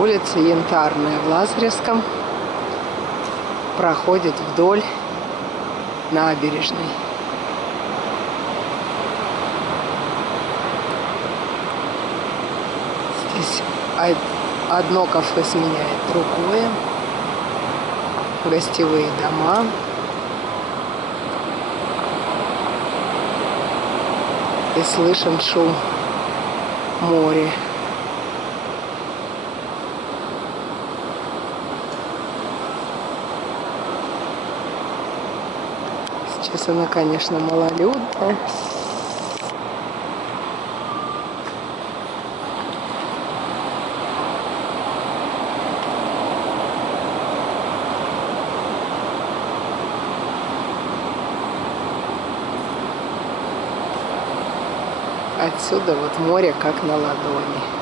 Улица Янтарная в Лазаревском проходит вдоль набережной. Здесь одно кафе сменяет другое. Гостевые дома. И слышен шум моря. Сейчас она, конечно, малолюдная. Отсюда вот море как на ладони.